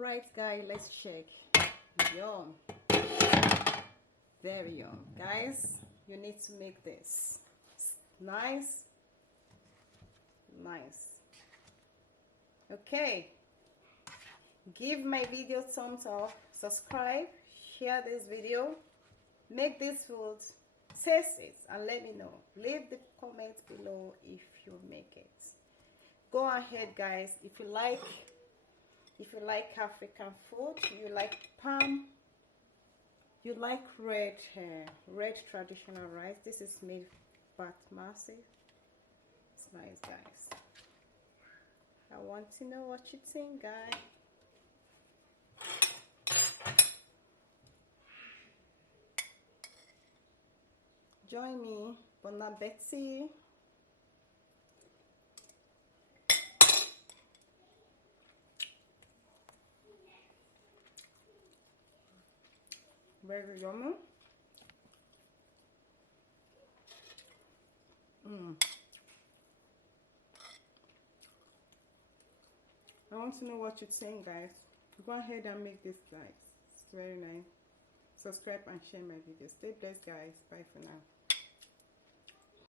Right, guys, let's check. Yum. Very yum. Guys, you need to make this nice. Okay, give my video thumbs up, subscribe, share this video, make this food, taste it, and let me know. Leave the comments below if you make it. Go ahead, guys. If you like African food, you like palm, you like red traditional rice, this is made Basmati. It's nice, guys. I want to know what you think, guys. Join me, Bon Appetit. Very yummy. I want to know what you think, guys. Go ahead and make this, guys. It's very nice. Subscribe and share my videos. Stay blessed, guys. Bye for now.